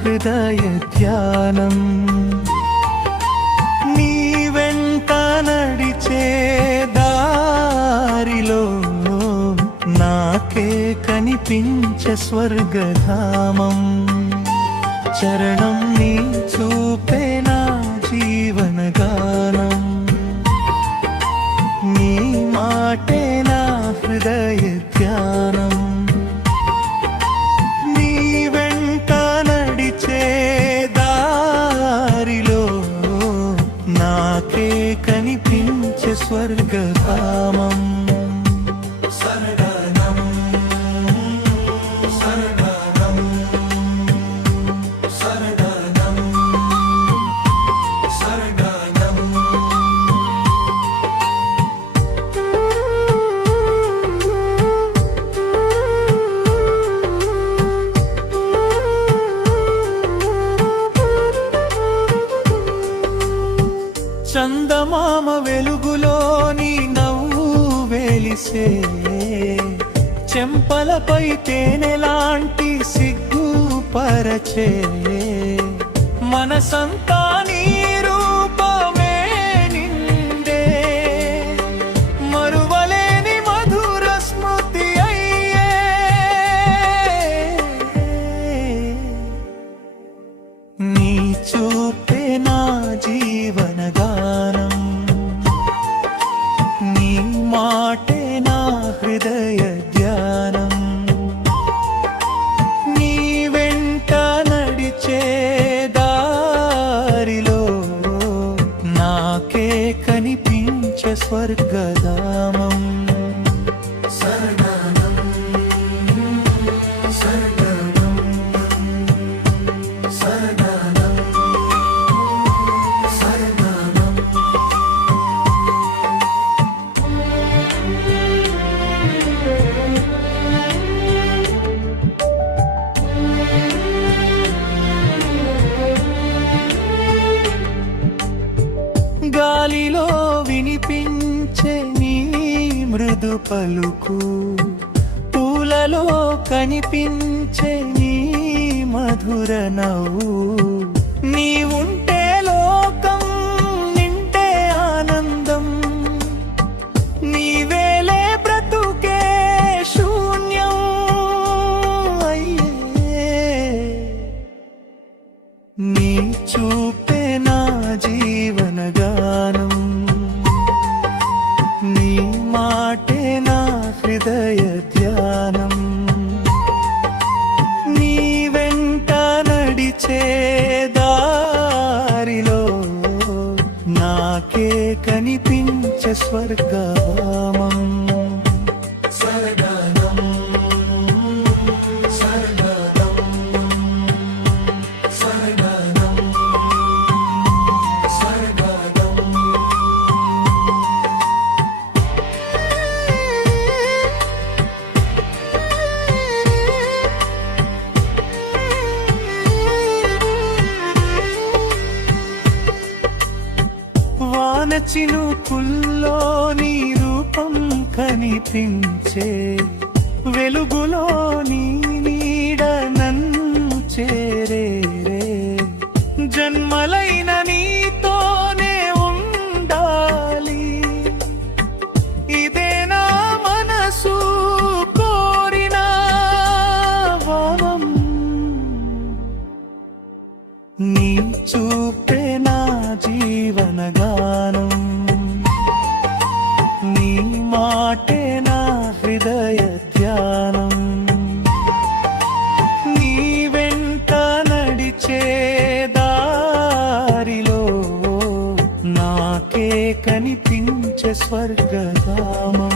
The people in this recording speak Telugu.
హృదయ ధ్యానం నీ వెంట నడిచే దారిలో నాకే కనిపించే స్వర్గధామం చరణం నీ చూపే నా జీవనగానం నీ మాటే నా హృదయ ధ్యానం నీ వెంట నడిచే దారిలో నాకే కనిపించే స్వర్గధామం చందమామ వెలుగులో నీ నవ్వు వెలిసే చెంపలపై తేనెలాంటి సిగ్గు పరచే మనసంతా నీ రూపమే నిండే మరువలేని మధుర స్మృతి అయ్యే నీ చూపే నా జీవనగానం నీ మాటే నా హృదయ ధ్యానం నీ వెంట నడిచే దారిలో నాకే కనిపించే స్వర్గధామం గాలిలో వినిపించే నీ మృదు పలుకు పూలలో కనిపించే నీ మధుర నవ్వు నీ ఉంటే లోకం నింటే ఆనందం నీవేలే బ్రతుకే శూన్యం అయ్యే నీ చూపే నా జీవనగానం నీ మాటే నా హృదయ ధ్యానం నీ వెంట నడిచే దారిలో నాకే కనిపించే స్వర్గధామం చినుకుల్లో నీ రూపం కనిపించే వెలుగులో నీ నీడ నన్ను చేరే జన్మలైన నీతోనే ఉండాలి ఇదే నా మనసు కోరిన వరం నీ చూపే నా జీవనగానం నీ మాటే నా హృదయ ధ్యానం నీ వెంట నడిచే దారిలో నాకే కనిపించే స్వర్గధామం